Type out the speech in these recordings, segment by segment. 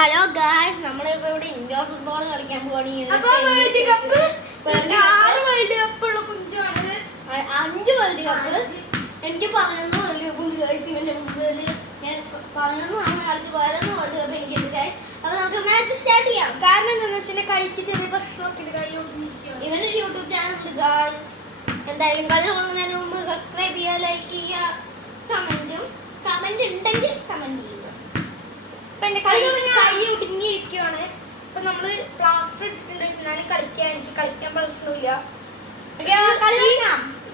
Hello guys, നമ്മളിപ്പോ ഇവിടെ indoor football കളിക്കാൻ പോവാണ്. 6 വേൾഡ് കപ്പുള്ള കുഞ്ചാണ്. 5 world cup. എനിക്ക് 11 വേൾഡ് കപ്പ് ഉണ്ട് ഗായ്സ്. ഇവന്റെ മുമ്പിൽ ഞാൻ 11 ആണ് കളിച്ച് 11 വേൾഡ് കപ്പ് എനിക്കുണ്ട് ഗായ്സ്. അപ്പൊ നമുക്ക് മാച്ച് സ്റ്റാർട്ട് ചെയ്യാം. കാരണം എന്താണെന്ന് വെച്ചാൽ കൈക്ക് ചെറിയ പ്രശ്നമൊക്കെ ഉണ്ട്. കൈ ഒടിഞ്ഞിരിക്കുകയാണ്. ഇവനൊരു യൂട്യൂബ് ചാനൽ ഉണ്ട് ഗായ്സ്. എന്തായാലും കളി തുടങ്ങുന്നതിന് മുമ്പ് സബ്സ്ക്രൈബ് ചെയ്യുക, ലൈക്ക് ചെയ്യുക, കമന്റ് ഉണ്ടെങ്കിൽ കമന്റ് ചെയ്യുക. ഇപ്പൊ എന്റെ കൈ ഒടുങ്ങിയിരിക്കുകയാണ്. ഇപ്പൊ നമ്മള് പ്ലാസ്റ്റർ ഇട്ടിട്ടുണ്ട്. എന്നാലും എനിക്ക് കളിക്കാൻ പ്രശ്നമില്ല.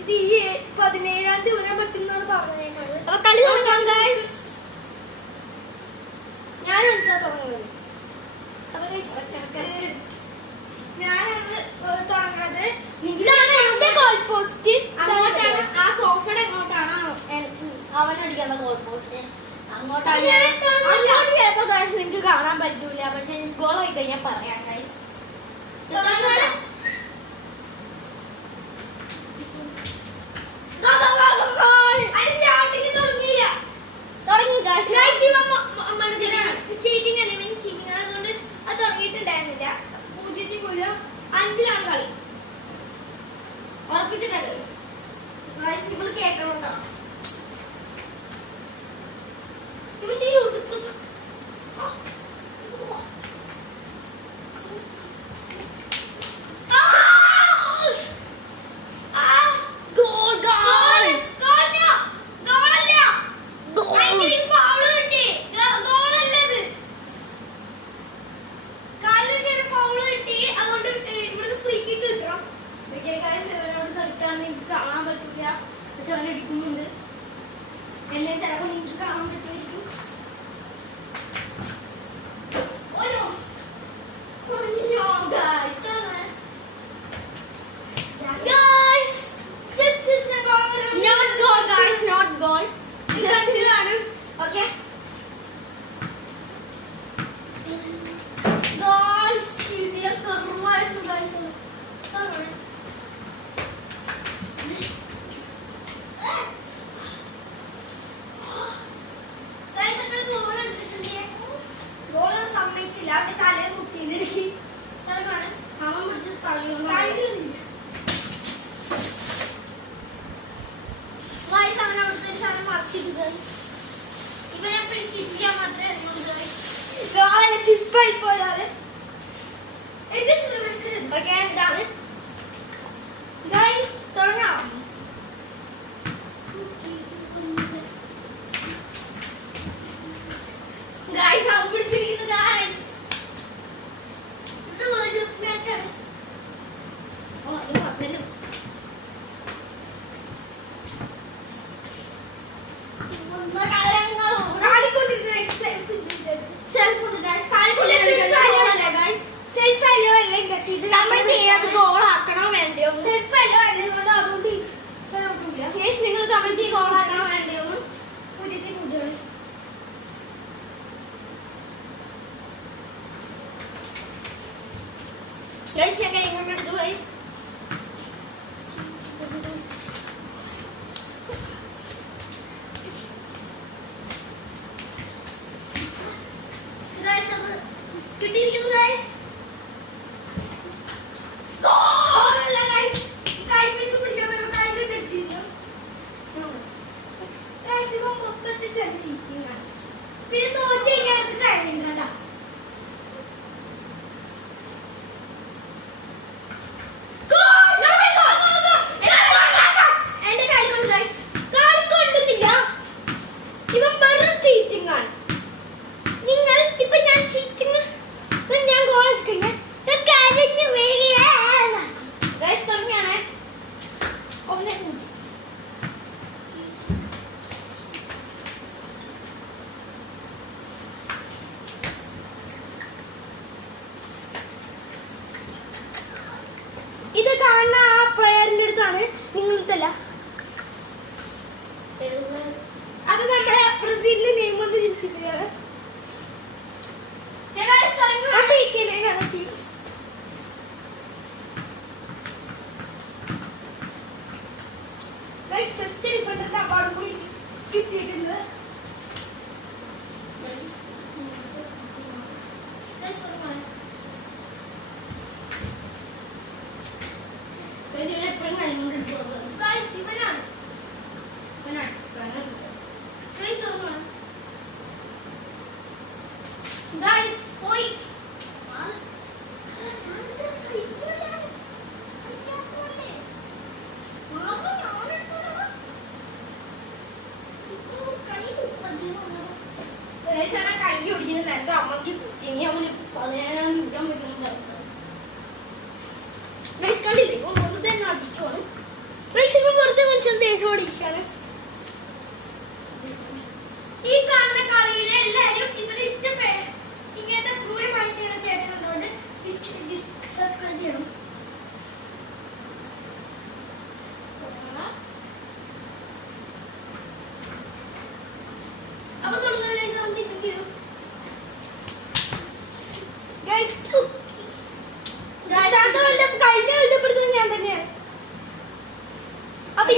ഇത് ഈ 17-ാം തീയതി വരാൻ പറ്റുമെന്നാണ് പറഞ്ഞത്. അപ്പൊ കളി തുടങ്ങാം ഗായ്സ്. ഞാൻ എന്താ തുടങ്ങുന്നത്? ഞാനാണ് തുടങ്ങുന്നത്. ഇതാണ് എന്റെ ഗോൾ പോസ്റ്റ്. അങ്ങോട്ടാണ് ആ സോഫയുടെ എങ്ങോട്ടാണ് അവനടിക്കേണ്ട ഗോൾ പോസ്റ്റ്. അങ്ങോട്ടാണ് അങ്ങോട്ട് ചിലപ്പോ ഗായ്സ് നിങ്ങൾക്ക് കാണാൻ പറ്റൂല. പക്ഷെ ഗോൾ ആയി കഴിഞ്ഞാൽ പറയാം ഗായ്സ്. തുടങ്ങി ഗായ്സ്. മനസ്സിലാണ് സ്റ്റേറ്റിംഗ് അല്ല, ഇവൻ ചീറ്റിംഗ്. അതുകൊണ്ട് അത് തുടങ്ങിയിട്ടുണ്ടായിരുന്നില്ല. 0-5 കളി. ഉറപ്പിച്ചിട്ടത് നിങ്ങൾ കേൾക്കണുണ്ടോ? ഇവന്റെ ഈ ഉടുപ്പ് കാണാൻ പറ്റൂല. പക്ഷെ അവനടിക്കുന്നുണ്ട്. എന്നെ ചിലപ്പോൾ നിങ്ങൾക്ക് കാണാൻ പറ്റുമായിരിക്കും. ഗോളാക്കണോ വേണ്ടയോ? നിങ്ങൾ കമന്റ് ചെയ്ത് ഗോളാക്കണോ വേണ്ടയോ? Guys, ഞാൻ ഇങ്ങോട്ട് എടുത്തു ഗൈസ്. കിട്ടിയിരിക്കുന്നു ഗൈസ്. പിന്നെ തോറ്റ കഴിയുന്നുണ്ട. ഇത് കാണുന്ന ആ പ്ലെയറിന്റെ അടുത്താണ്, നിങ്ങളടുത്തല്ല. അത് നമ്മുടെ ബ്രസീലിലെ നെയിം കൊണ്ട് ജനിച്ചിരിക്കുകയാണ്. കിട്ടിയിട്ടുണ്ട്. Guys, പോയി. കൈ ഒടിക്കുന്ന നേരത്തെ അമ്മക്ക് ചെങ്ങിയാൽ 17 കൂട്ടാൻ പറ്റുന്ന കണ്ടില്ലേ ഇപ്പൊ വെറുതെ തന്നെ അടിച്ചോണ് വെറുതെ മനുഷ്യൻ ദേഷ്യം ഓടിക്കാണ്. ഈ കാണുന്ന കളിയിലെ എല്ലാവരും ഇവിടെ ഇഷ്ടപ്പെടും. ഇങ്ങനത്തെ ക്രൂരമായി ചെയ്യുന്ന ചേട്ടനുള്ളതുകൊണ്ട് സബ്സ്ക്രൈബ് ചെയ്യണം. അപ്പൊ തുടങ്ങുന്ന കഴിഞ്ഞ വേൾഡപ്പെടുത്തുന്നത് ഞാൻ തന്നെയാണ്. അപ്പൊ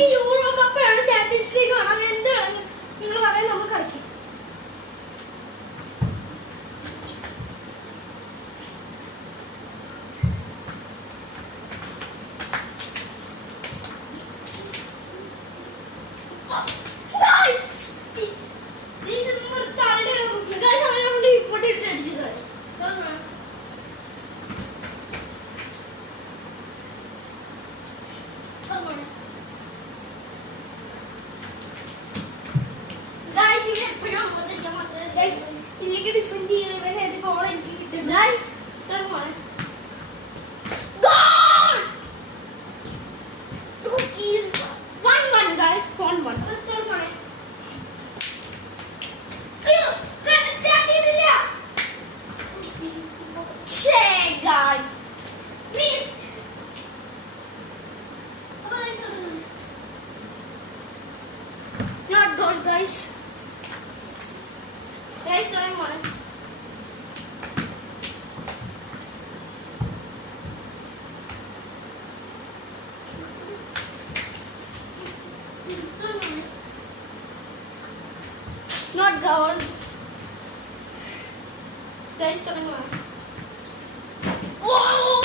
ഈ യൂറോ കപ്പാണ് ചാമ്പ്യൻസ് ലീഗ് ആണ് എന്താണ് നിങ്ങൾ പറയാൻ നമ്മൾ കളിക്കും. ഇല്ലെങ്കിൽ ഡിഫറെന്റ് ചെയ്യുന്ന ഗോൾ എനിക്ക് കിട്ടും. Guys, don't want it. Not gone. Guys, don't want it. Oh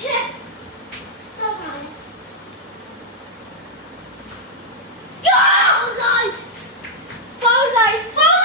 shit! Don't want it. Go, guys! Foul, guys! Foul!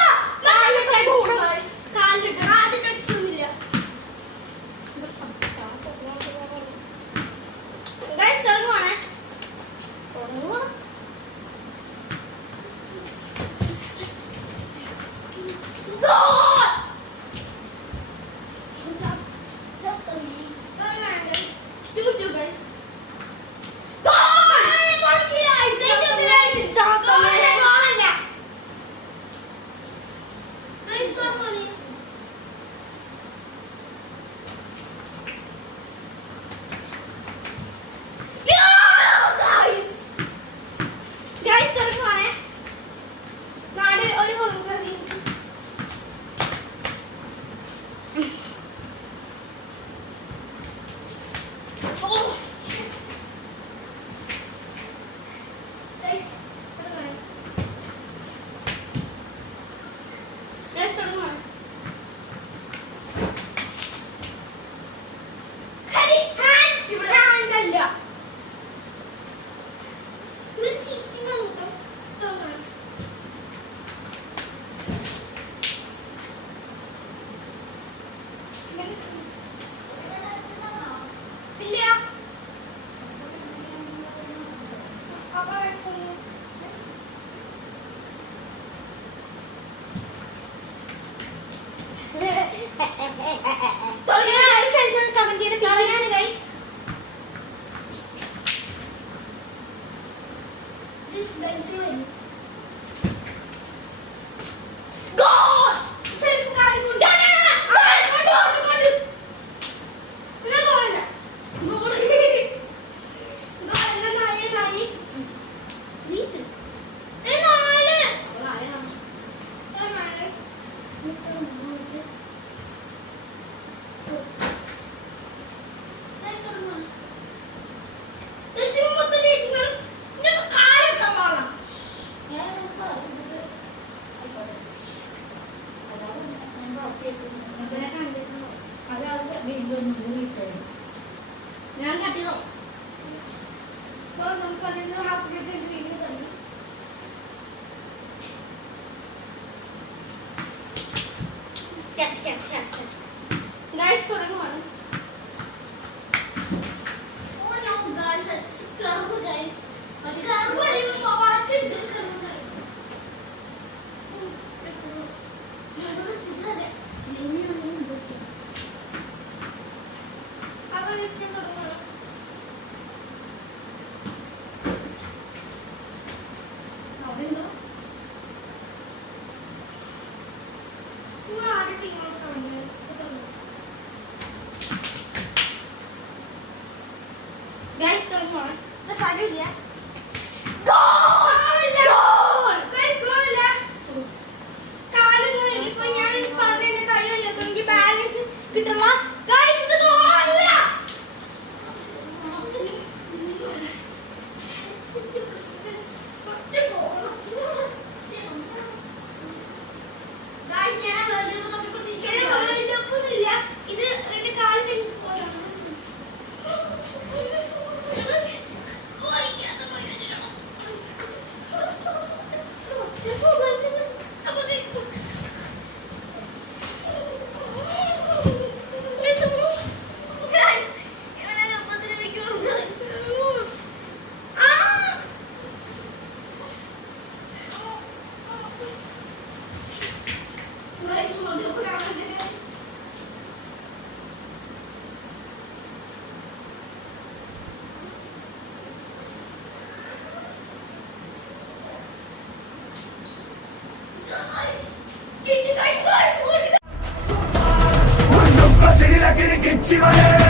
ഞാൻ കട്ടിയതോ നമുക്ക് ഹാഫ് വീഡിയോ തന്നെ guys തുടങ്ങുവാണ്. Oh no guys, it's curve guys. ഒരു curve വലിയ പാവാട ഇട്ടിരിക്കുന്നു guys. നടുവ് ചിത്രതെ. ഇനിയൊന്നും ഇല്ല. അപ്പോൾ ലിസ്റ്റ് തുടങ്ങണം. അതെന്താ? നിങ്ങൾ ആദ്യം ടീമോട് കാണുന്നത് ഗൈസ് തുടങ്ങുവാണ്. സാരമില്ല. കിട്ടുള്ള ഇത് എന്റെ കാലിൽ Facili la che ne che ci vale